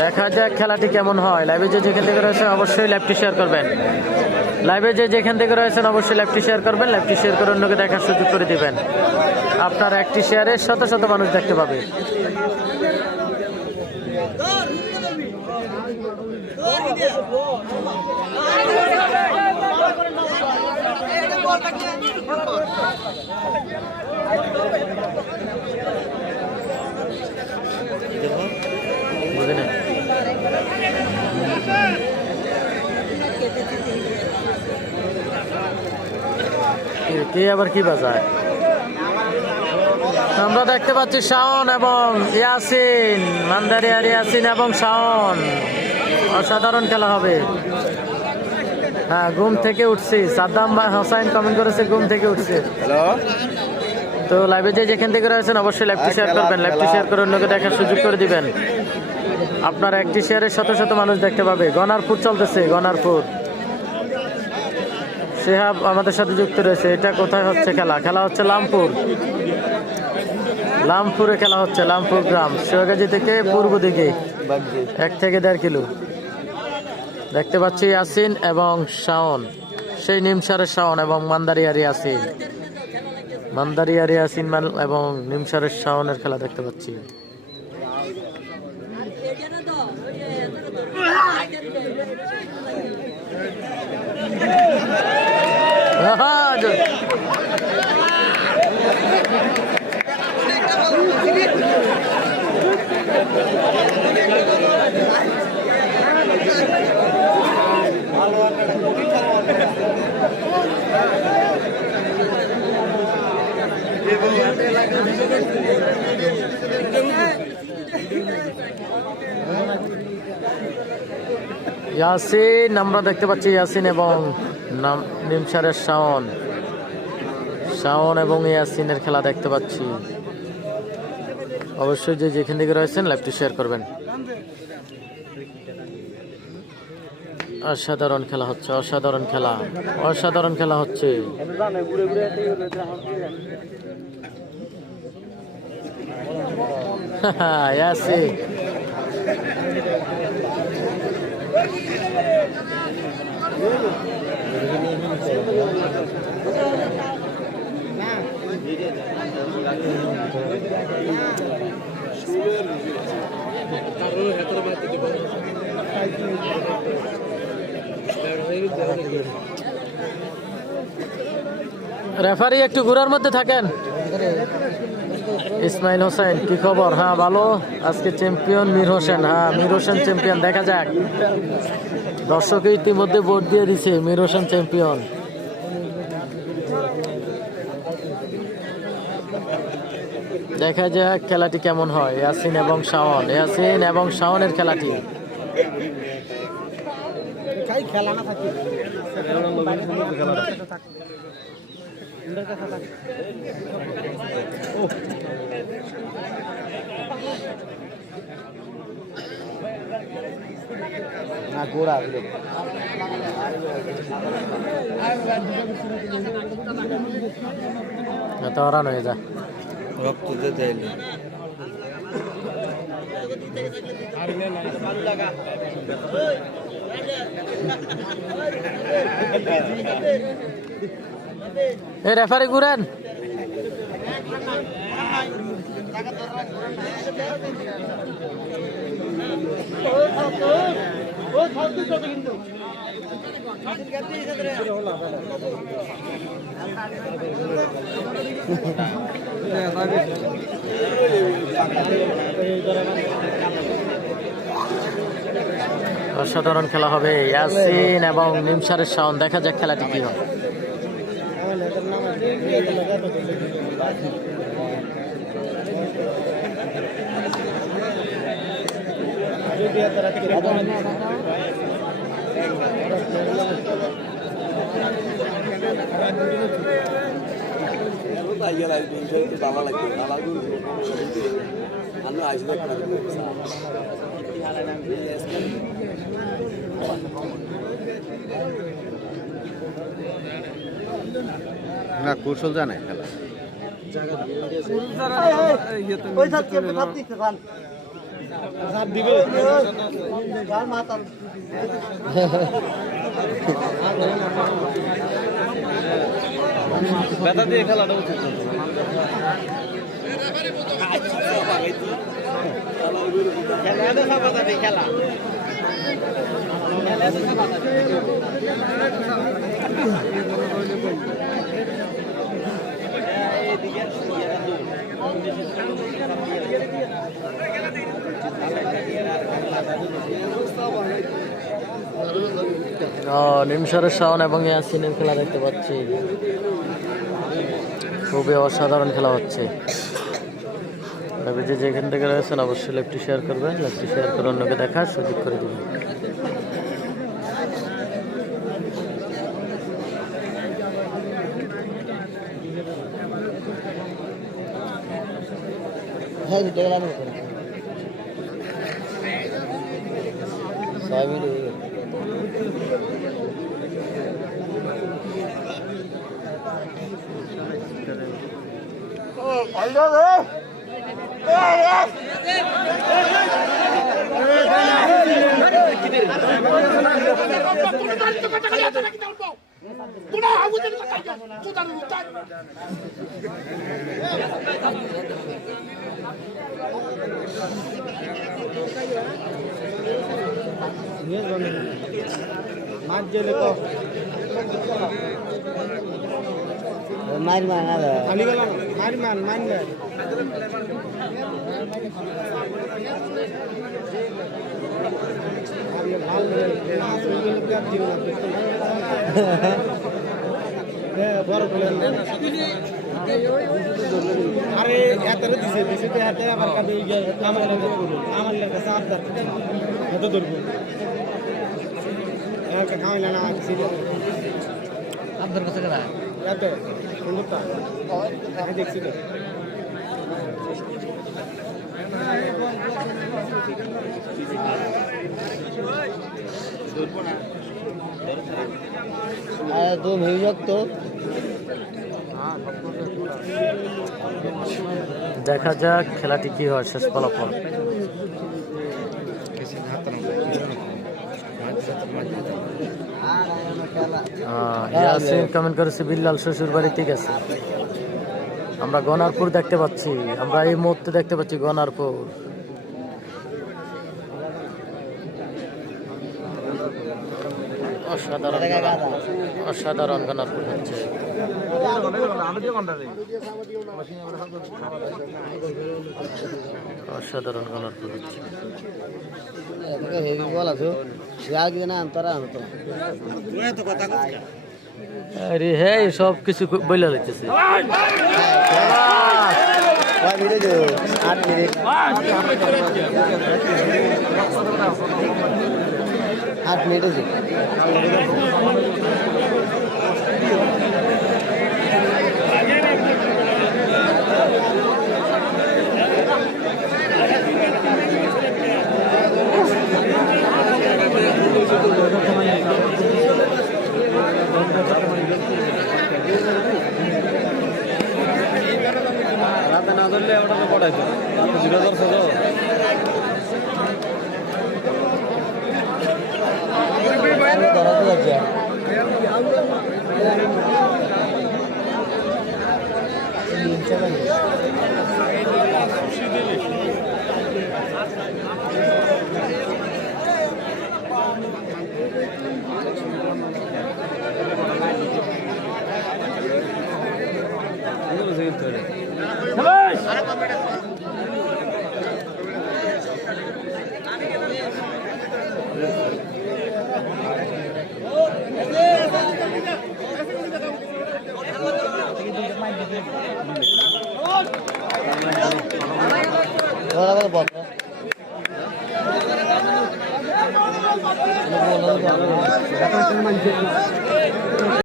দেখা যাক খেলাটি কেমন হয়। লাইভে যে যেখান থেকে রয়েছেন অবশ্যই লাইভটি শেয়ার করবেন। লাইভে যে যেখান থেকে রয়েছেন অবশ্যই লাইভটি শেয়ার করবেন। লাইভটি শেয়ার করে অন্যকে দেখার সুযোগ করে দিবেন। আপনার একটি শেয়ারে শত শত মানুষ দেখতে পাবে। বুঝে নেই কে আবার কি বাজায়। আমরা দেখতে পাচ্ছি শাওন এবং ইয়াসিন, মান্দারিয়ার ইয়াসিন এবং শাওন। অসাধারণ খেলা হবে। হ্যাঁ, ঘুম থেকে উঠছি। সাদ্দাম ভাই হোসাইন কমেন্ট করেছে ঘুম থেকে উঠছে। তো লাইভে যে যেখান থেকে রয়েছেন অবশ্যই লাইভটি শেয়ার করবেন। লাইভটি শেয়ার করে অন্যকে দেখার সুযোগ করে দিবেন। আপনার একটি শেয়ারে শত শত মানুষ দেখতে পাবে। গনারপুর চলতেছে, গনারপুর। শেহাব আমাদের সাথে যুক্ত রয়েছে। এটা কোথায় হচ্ছে খেলা? খেলা হচ্ছে লামপুর, লামপুরে খেলা হচ্ছে। লামপুর গ্রাম শিবগাজী থেকে পূর্ব দিকে 1 থেকে 1.5 কিলো। দেখতে পাচ্ছি ইয়াসিন এবং শাওন, সেই নিমসারের শাওন এবং মান্দারিয়ার ইয়াসিন। মান্দারিয়ার ইয়াসিন এবং নিমসারের শাওনের খেলা দেখতে পাচ্ছি। ইয়াসিন আমরা দেখতে পাচ্ছি, ইয়াসিন এবং নিমসারের শাওন, শাওন এবং ইয়াসিনের খেলা দেখতে পাচ্ছি। অবশ্যই যে যেখান থেকে রয়েছেন লাইভটি শেয়ার করবেন। অসাধারণ খেলা হচ্ছে, অসাধারণ খেলা, অসাধারণ খেলা হচ্ছে। ইয়াসিন রেফারি একটু ঘোরার মধ্যে থাকেন। ইসমাইল হোসেন কি খবর? হ্যাঁ ভালো। আজকে চ্যাম্পিয়ন মীর হোসেন। হ্যাঁ, মীর হোসেন চ্যাম্পিয়ন। দেখা যাক, দর্শক ইতিমধ্যে ভোট দিয়ে দিছে মীর হোসেন চ্যাম্পিয়ন। দেখা যাক খেলাটি কেমন হয়। ইয়াসিন এবং শাওন, ইয়াসিন এবং শাওনের খেলাটি। ওরান হয়ে যা রক্ত দিতে এই রেফারি ঘুরেন। অসাধারণ খেলা হবে। ইয়াসিন এবং নিমসারের শাওন। দেখা যাক খেলাটি কি হয়। না কৌশল জানে খেলা ব্যথা দিয়ে খেলাটা উচিত খেলা নিমসারের শাওন এবং ইয়াসিনের খেলা দেখতে পাচ্ছি, খুবই অসাধারণ খেলা হচ্ছে। যে যেখান থেকে রয়েছেন অবশ্যই লাইভটি শেয়ার করবেন, লাইভটি শেয়ার করে অন্যকে দেখার সুযোগ করে দেবেন। আরে এত দিছে দিছে তো হাতে আবার কাছে আমার কাছে আবদার কত ধরবো একটা খাওয়াইলে না আবদার কাছে গেলা এত সুন্দরটা দেখছি তো दो भेजक तो দেখা যাক খেলাটি কি হয় শেষ ফলাফল। ইয়াসিন কমেন্ট করেছে বিল্লাল শ্বশুর বাড়ি, ঠিক আছে। আমরা গনারপুর দেখতে পাচ্ছি, আমরা এই মুহূর্তে দেখতে পাচ্ছি গনারপুর। অসাধারণ অসাধারণ গনারপুর হচ্ছে। অসাধারণ গনারপুর হচ্ছে। আরে হ্যাঁ, সব কিছু বইলা লইতেছে। 8 मिनट রাতে না ধরলে ওটা তো পড়াইতো রাতে 2000 ছিল बोला